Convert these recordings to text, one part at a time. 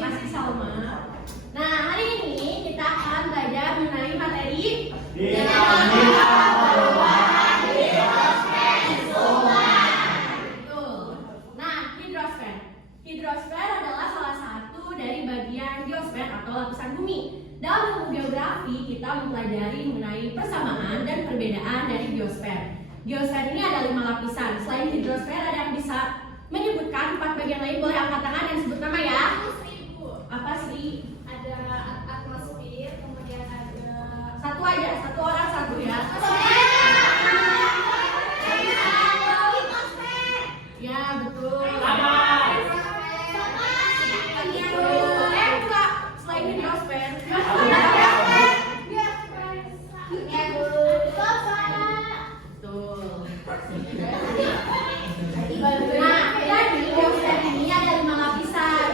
kasih Salma. Nah, hari ini kita akan belajar mengenai materi dinamika perubahan hidrosfer sungai. Betul. Nah, hidrosfer. Hidrosfer adalah salah satu dari bagian geosfer atau lapisan bumi. Dalam ilmu geografi, kita mempelajari mengenai persamaan dan perbedaan dari geosfer. Geosfer ini ada 5 lapisan. Selain hidrosfer, ada yang bisa menyebutkan 4 bagian lain. Boleh angkat tangan dan sebut nama ya. Apa sih? Ada atmosfer, kemudian ada Satu aja, satu orang satu ya. Ya betul. Enggak, selain hidrosfer. Betul. Nah, jadi geosfer ini ada 5 lapisan.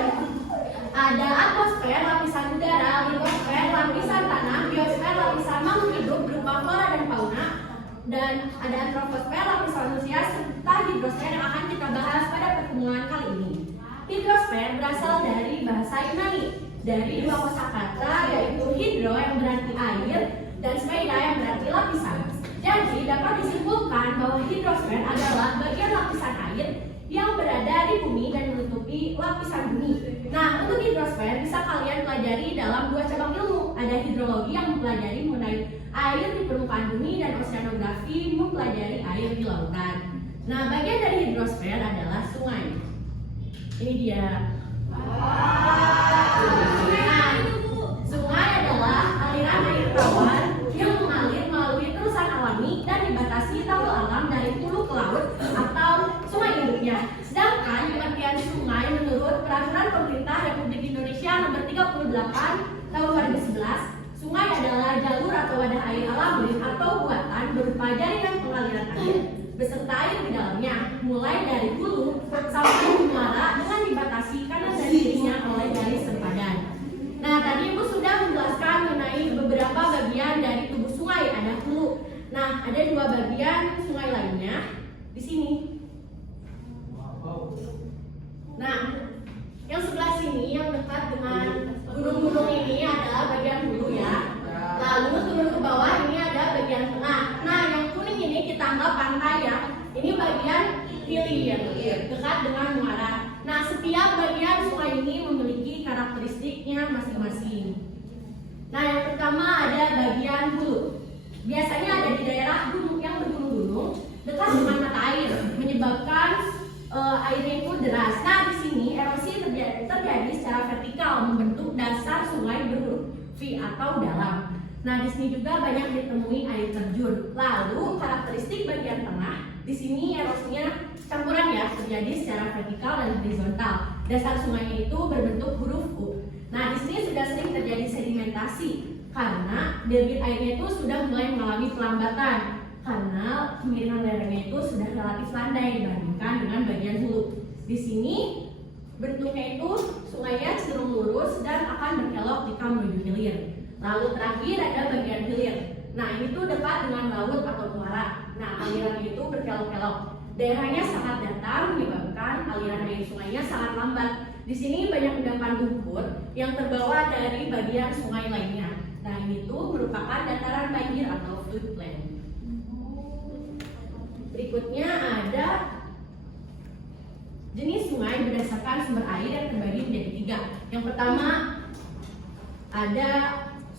Ada atmosfer, lapisan udara, litosfer, lapisan tanah, biosfer, lapisan makhluk hidup berupa flora dan fauna, dan ada antroposfer, lapisan manusia, serta hidrosfer yang akan kita bahas pada pertemuan kali ini. Hidrosfer berasal dari bahasa Yunani, dari 2 kosakata yaitu hidro yang berarti air dan sfera yang berarti lapisan. Jadi dapat disimpulkan bahwa hidrosfer adalah bagian lapisan air yang berada di bumi dan menutupi lapisan bumi. Nah, untuk hidrosfer bisa kalian pelajari dalam 2 cabang ilmu. Ada hidrologi yang mempelajari mengenai air di permukaan bumi dan oceanografi mempelajari air di lautan. Nah, bagian dari hidrosfer adalah sungai. Ini dia. Nah, sungai adalah aliran air tawar yang mengalir melalui terusan alami dan dibatasi tanggul alam dari hulu ke laut atau sungai induknya. Sedangkan pengertian sungai menurut Peraturan Pemerintah Republik Indonesia Nomor 38 Tahun 2011, sungai adalah jalur atau wadah air alami atau buatan berupa jaringan pengaliran air beserta air di dalamnya, mulai dari hulu sampai muara dengan dibatasi kanan dan kirinya oleh garis sempadan. Nah, tadi Ibu sudah menjelaskan mengenai beberapa bagian dari tubuh sungai. Ada hulu. Nah, ada 2 bagian sungai lainnya di sini. Nah, yang sebelah sini yang dekat dengan gunung-gunung ini adalah bagian hulu ya. Lalu turun ke bawah ini ada bagian tengah. Nah, yang kuning ini kita anggap pantai ya. Ini bagian hilir dekat dengan muara. Nah, setiap bagian sungai ini memiliki karakteristiknya masing-masing. Nah, yang pertama ada bagian hulu. Biasanya ada di daerah gunung yang bergunung-gunung dekat dengan mata air, menyebabkan airnya itu deras. Nah, di sini erosi terjadi secara vertikal membentuk dasar sungai berhuruf V atau dalam. Nah, di sini juga banyak ditemui air terjun. Lalu karakteristik bagian tengah, di sini erosinya campuran ya, terjadi secara vertikal dan horizontal. Dasar sungainya itu berbentuk huruf U. Nah, di sini sudah sering terjadi sedimentasi karena debit airnya itu sudah mulai mengalami pelambatan karena kemiringan lerengnya itu sudah relatif landai dibandingkan dengan bagian hulu. Di sini bentuknya itu sungainya cenderung lurus dan akan berkelok jika menuju hilir. Lalu terakhir ada bagian hilir. Nah, ini tuh dekat dengan laut atau muara. Nah, alirannya itu berkelok-kelok. Daerahnya sangat datar menyebabkan aliran air sungainya sangat lambat. Di sini banyak endapan lumpur yang terbawa dari bagian sungai lainnya. Nah, ini tuh merupakan dataran banjir atau floodplain. Berikutnya ada jenis sungai berdasarkan sumber air yang terbagi menjadi 3. Yang pertama ada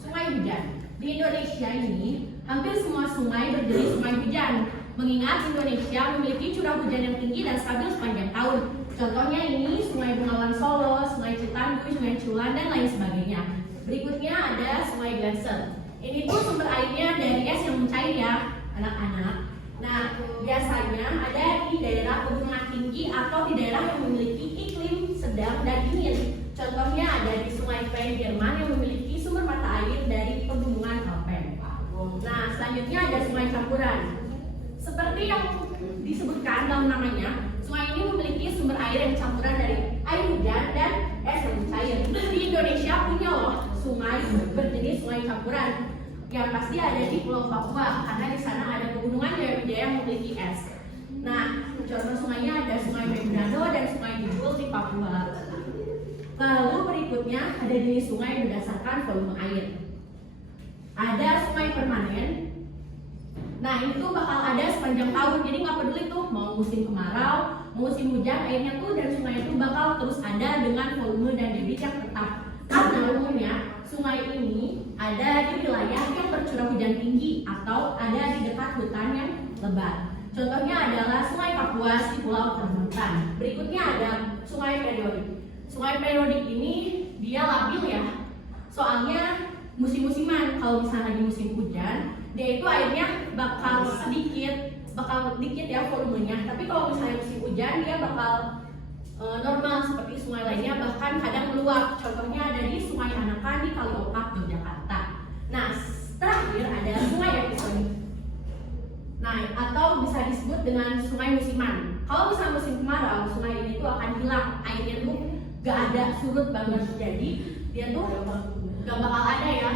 sungai hujan. Di Indonesia ini hampir semua sungai berjenis sungai hujan. Mengingat Indonesia memiliki curah hujan yang tinggi dan stabil sepanjang tahun. Contohnya ini Sungai Bengawan Solo, Sungai Citanggu, Sungai Culan, dan lain sebagainya. Berikutnya ada Sungai Glesel. Ini tuh sumber airnya dari es yang mencair ya, anak-anak. Nah, biasanya ada di daerah pegunungan tinggi atau di daerah yang memiliki iklim sedang dan dingin. Contohnya ada di Sungai Rhein Jerman yang memiliki sumber mata air dari pegunungan Alpen. Nah, selanjutnya ada sungai campuran. Seperti yang disebutkan dalam namanya, sungai ini memiliki sumber air yang campuran dari air hujan dan es yang mencair. Di Indonesia punya loh sungai berjenis sungai campuran yang pasti ada di Pulau Papua karena di sana ada pegunungan Jaya yang memiliki es. Nah, contoh sungainya ada Sungai Mebrano dan Sungai Bubul di Papua. Lalu berikutnya ada jenis sungai berdasarkan volume air. Ada sungai permanen. Nah ini tuh bakal ada sepanjang tahun, jadi nggak peduli tuh mau musim kemarau, musim hujan, airnya tuh dan sungai itu bakal terus ada dengan volume dan debit yang tetap. Karena umumnya sungai ini ada di wilayah yang bercurah hujan tinggi atau ada di dekat hutan yang lebat. Contohnya adalah Sungai Kapuas di Pulau Kalimantan. Berikutnya ada sungai periodik. Sungai periodik ini dia labil ya, soalnya musim-musiman. Kalau misalnya di musim hujan, dia itu airnya bakal dikit ya volumenya. Tapi kalau misalnya musim hujan, dia bakal normal seperti sungai lainnya, bahkan kadang meluap. Contohnya ada di Sungai Anakan di Kaliopak, Yogyakarta. Nah, terakhir ada sungai episodik. Nah, atau bisa disebut dengan sungai musiman. Kalau misalnya musim kemarau, sungai ini tuh akan hilang, airnya tuh gak ada, surut banget. Jadi dia tuh gak bakal ada ya.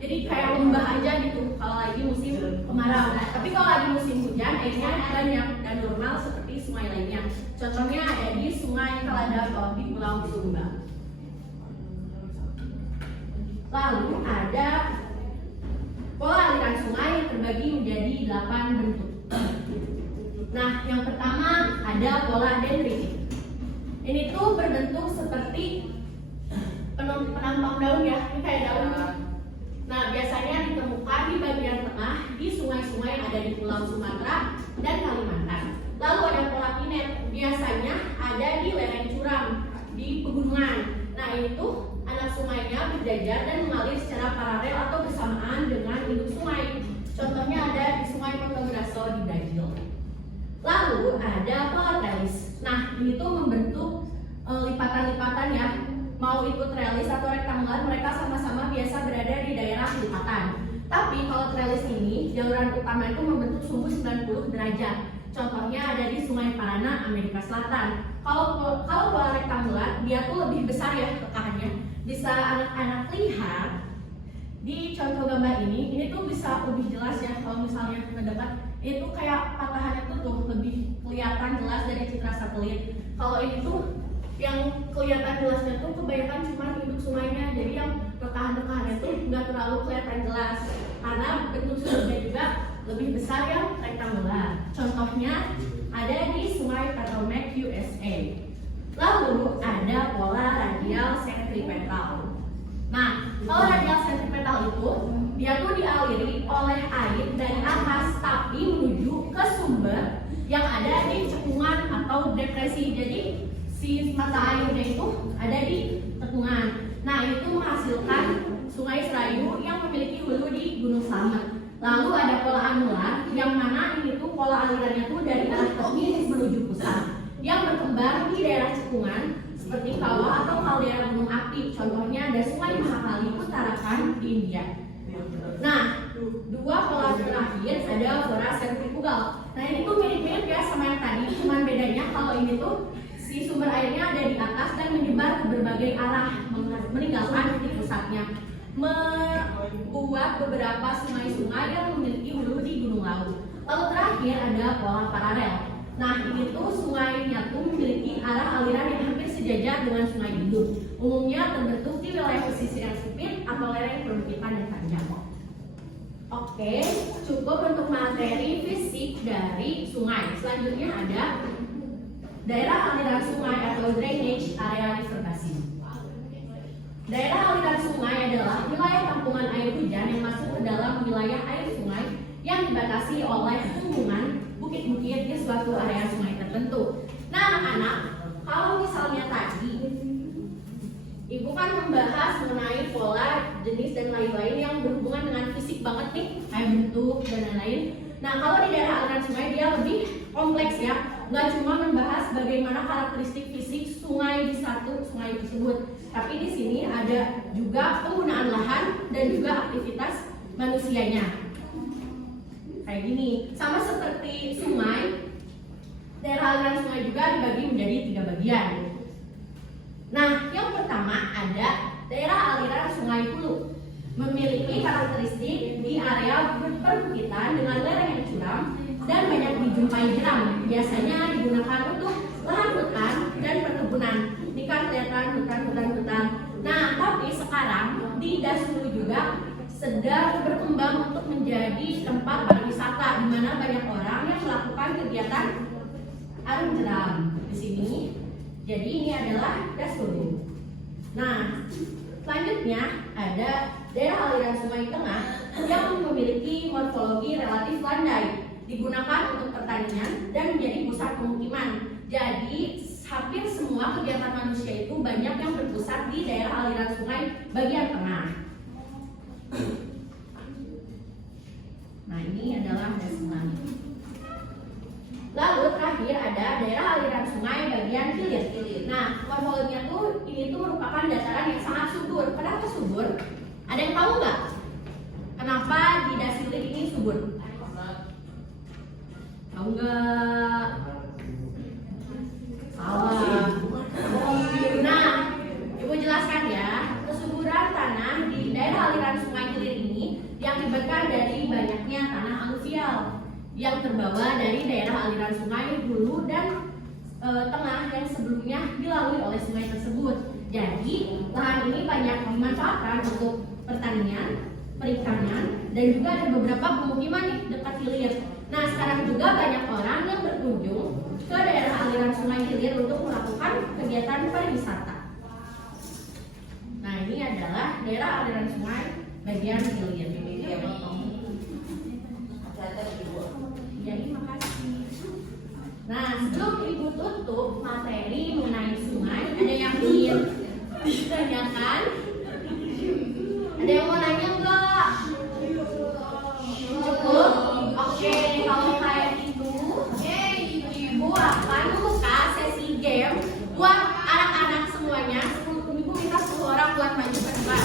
Jadi kayak lembah aja gitu kalau lagi musim kemarau. Tapi kalau lagi musim hujan, airnya banyak dan normal seperti sungai lainnya. Contohnya ada di Sungai Kaladago di Pulau Sumba. Lalu ada pola aliran sungai yang terbagi menjadi 8 bentuk. Nah, yang pertama ada pola dendritik. Ini tuh berbentuk seperti penampang daun ya, ini kayak daun. Nah, biasanya ditemukan di bagian tengah di sungai-sungai yang ada di Pulau Sumatera dan Kalimantan. Lalu ada pola kinet, biasanya ada di lereng curam di pegunungan. Nah, ini tuh anak sungainya berjajar dan mengalir secara paralel atau bersamaan dengan induk sungai. Contohnya ada di Sungai Pontograso di Brazil. Lalu ada pola trellis. Nah, ini tuh membentuk lipatan-lipatan ya. Mau itu trellis atau rektangular, mereka sama-sama biasa berada di daerah lipatan. Tapi kalau trellis ini, jaluran utama itu membentuk sumbu 90 derajat. Contohnya ada di Sungai Parana, Amerika Selatan. Kalau pola rektangular, dia tuh lebih besar ya kekahannya. Bisa anak-anak lihat di contoh gambar ini tuh bisa lebih jelas ya. Kalau misalnya mendekat, itu kayak patahannya tuh lebih kelihatan jelas dari citra satelit. Kalau ini tuh yang kelihatan jelasnya tuh kebanyakan cuma induk sungainya, jadi yang rekahan-rekahannya tuh nggak terlalu kelihatan jelas karena bentuk sumbernya juga lebih besar yang rektangular. Contohnya ada di Sungai Potomac, USA. Lalu ada pola radial sentripetal. Nah, kalau radial sentripetal itu dia tuh dialiri oleh air dari atas tapi menuju ke sumber yang ada di cekungan atau depresi. Jadi si mata airnya itu ada di cekungan. Nah, itu menghasilkan Sungai Serayu yang memiliki hulu di Gunung Slamet. Lalu ada pola anular yang mana ini tuh pola alirannya tuh dari arah tepi menuju pusat yang berkembang di daerah cekungan seperti kawah atau kaldera gunung api. Contohnya ada Sungai Mahakali Uttarakhand di India. Nah, dua pola terakhir ada pola sentrifugal. Nah, ini tuh mirip-mirip ya sama yang tadi, cuman bedanya kalau ini tuh si sumber airnya ada di atas dan menyebar ke berbagai arah meninggalkan di pusatnya. Membuat beberapa sungai-sungai yang memiliki hulu di gunung laut. Lalu terakhir ada pola paralel. Nah, ini tuh sungainya tuh memiliki arah aliran yang hampir sejajar dengan sungai induk. Umumnya terbentuk di wilayah pesisir yang sempit atau lereng perbukitan yang panjang. Oke, cukup untuk materi fisik dari sungai. Selanjutnya ada daerah aliran sungai atau drainage area river basin. Daerah aliran sungai adalah wilayah tampungan air hujan yang masuk ke dalam wilayah air sungai yang dibatasi oleh tumbuhan bukit-bukit di suatu area sungai tertentu. Nah, anak-anak, kalau misalnya tadi Ibu kan membahas mengenai pola, jenis dan lain-lain yang berhubungan dengan fisik banget nih, kayak bentuk dan lain-lain. Nah, kalau di daerah aliran sungai dia lebih kompleks ya, nggak cuma membahas bagaimana karakteristik fisik sungai di satu sungai tersebut, tapi di sini ada juga penggunaan lahan dan juga aktivitas manusianya. Kayak gini, sama seperti sungai, daerah aliran sungai juga dibagi menjadi 3 bagian. Nah, yang pertama ada daerah aliran sungai hulu, memiliki karakteristik di area perbukitan dengan lereng yang curam dan banyak dijumpai jeram. Biasanya digunakan untuk lahan hutan dan perkebunan. Ini kan kelihatan hutan di Das Hulu juga sedang berkembang untuk menjadi tempat pariwisata di mana banyak orang yang melakukan kegiatan arung jeram di sini. Jadi ini adalah Das Hulu. Nah, selanjutnya ada daerah aliran Sungai Tengah yang memiliki morfologi relatif landai, digunakan untuk pertanian dan menjadi pusat pemukiman. Jadi hampir semua kegiatan manusia itu banyak yang berpusat di daerah aliran sungai bagian tengah. Nah, ini adalah Das Sungai. Lalu terakhir ada daerah aliran sungai bagian hilir. Nah, morfologinya ini merupakan dataran yang sangat subur. Kenapa subur? Ada yang tahu nggak? Kenapa di Das Hilir ini subur? Tahu nggak? Salah. Nah, Ibu jelaskan ya. Kesuburan tanah di daerah aliran Sungai Hilir ini diakibatkan dari banyaknya tanah aluvial yang terbawa dari daerah aliran sungai Hulu dan Tengah yang sebelumnya dilalui oleh sungai tersebut. Jadi lahan ini banyak dimanfaatkan untuk pertanian, perikanan, dan juga ada beberapa pemukiman di dekat hilir. Nah, sekarang juga banyak orang yang berkunjung ke daerah aliran Sungai Hilir untuk melakukan kegiatan pariwisata. Nah, ini adalah daerah aliran sungai bagian hilir. Jadi makasih. Nah, sebelum Ibu tutup materi mengenai sungai, ada yang ingin ditanyakan? Ada yang mau nanya enggak? Cukup? Oke, kalau kayak gitu, Ibu akan membuka sesi game buat anak-anak semuanya. Ibu minta 10 orang buat maju ke depan.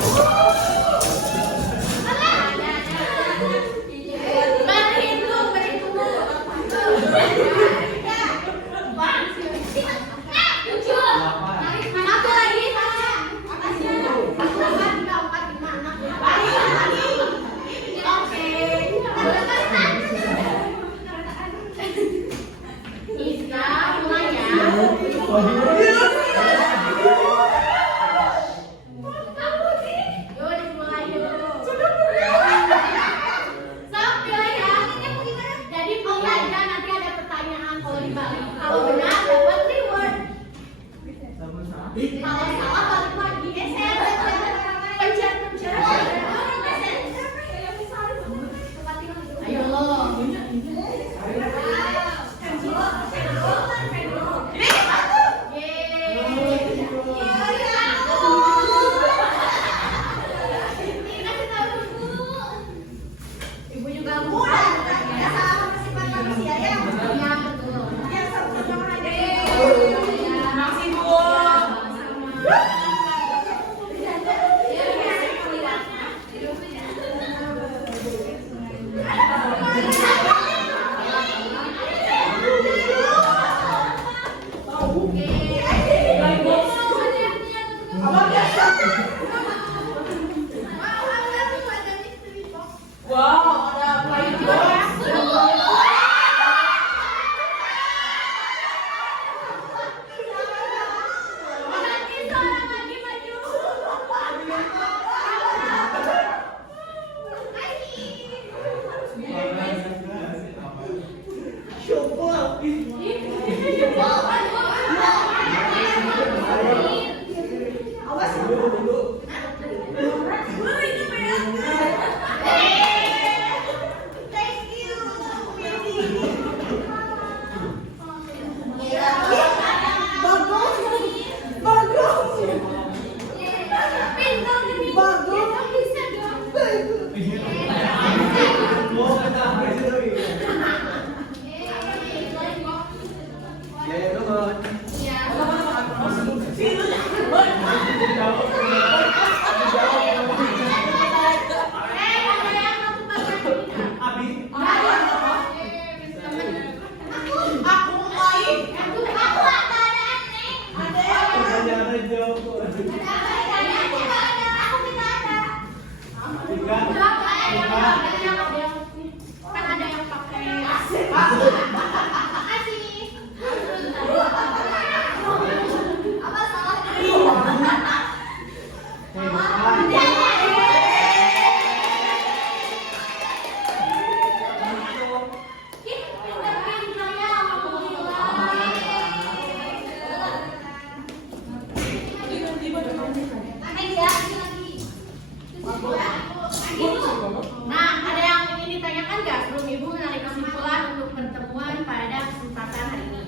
Nah, ada yang ingin ditanyakan nggak sebelum Ibu menarik kesimpulan untuk pertemuan pada kesempatan hari ini?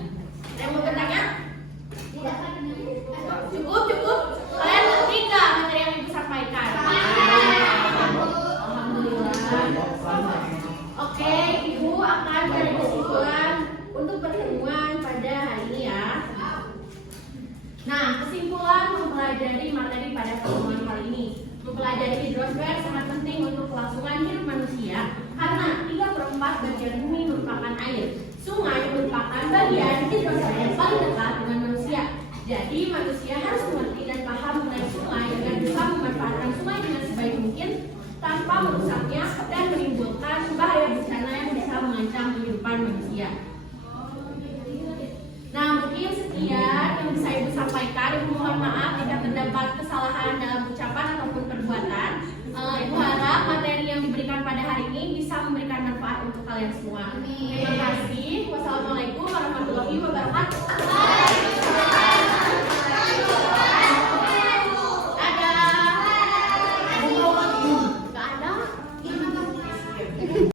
Ada yang mau bertanya? Cukup. Kalian ngerti nggak materi yang Ibu sampaikan? Alhamdulillah. Oke, Ibu akan menarik kesimpulan untuk pertemuan pada hari ini ya. Nah, kesimpulan mempelajari materi pada pertemuan kali ini. Mempelajari hidrosfer sangat penting untuk kelangsungan hidup manusia karena 3/4 bagian bumi merupakan air. Sungai merupakan bagian hidrosfer yang paling dekat dengan manusia. Jadi manusia harus mengerti dan paham mengenai sungai agar bisa memanfaatkan sungai dengan sebaik mungkin tanpa merusaknya dan menimbulkan bahaya bencana yang bisa mengancam kehidupan manusia. Nah, mungkin sekian yang bisa Ibu sampaikan. Ibu mohon maaf jika terdapat kesalahan dalam ucapan ataupun perbuatan. Ibu harap materi yang diberikan pada hari ini bisa memberikan manfaat untuk kalian semua. Terima kasih. Wassalamualaikum warahmatullahi wabarakatuh.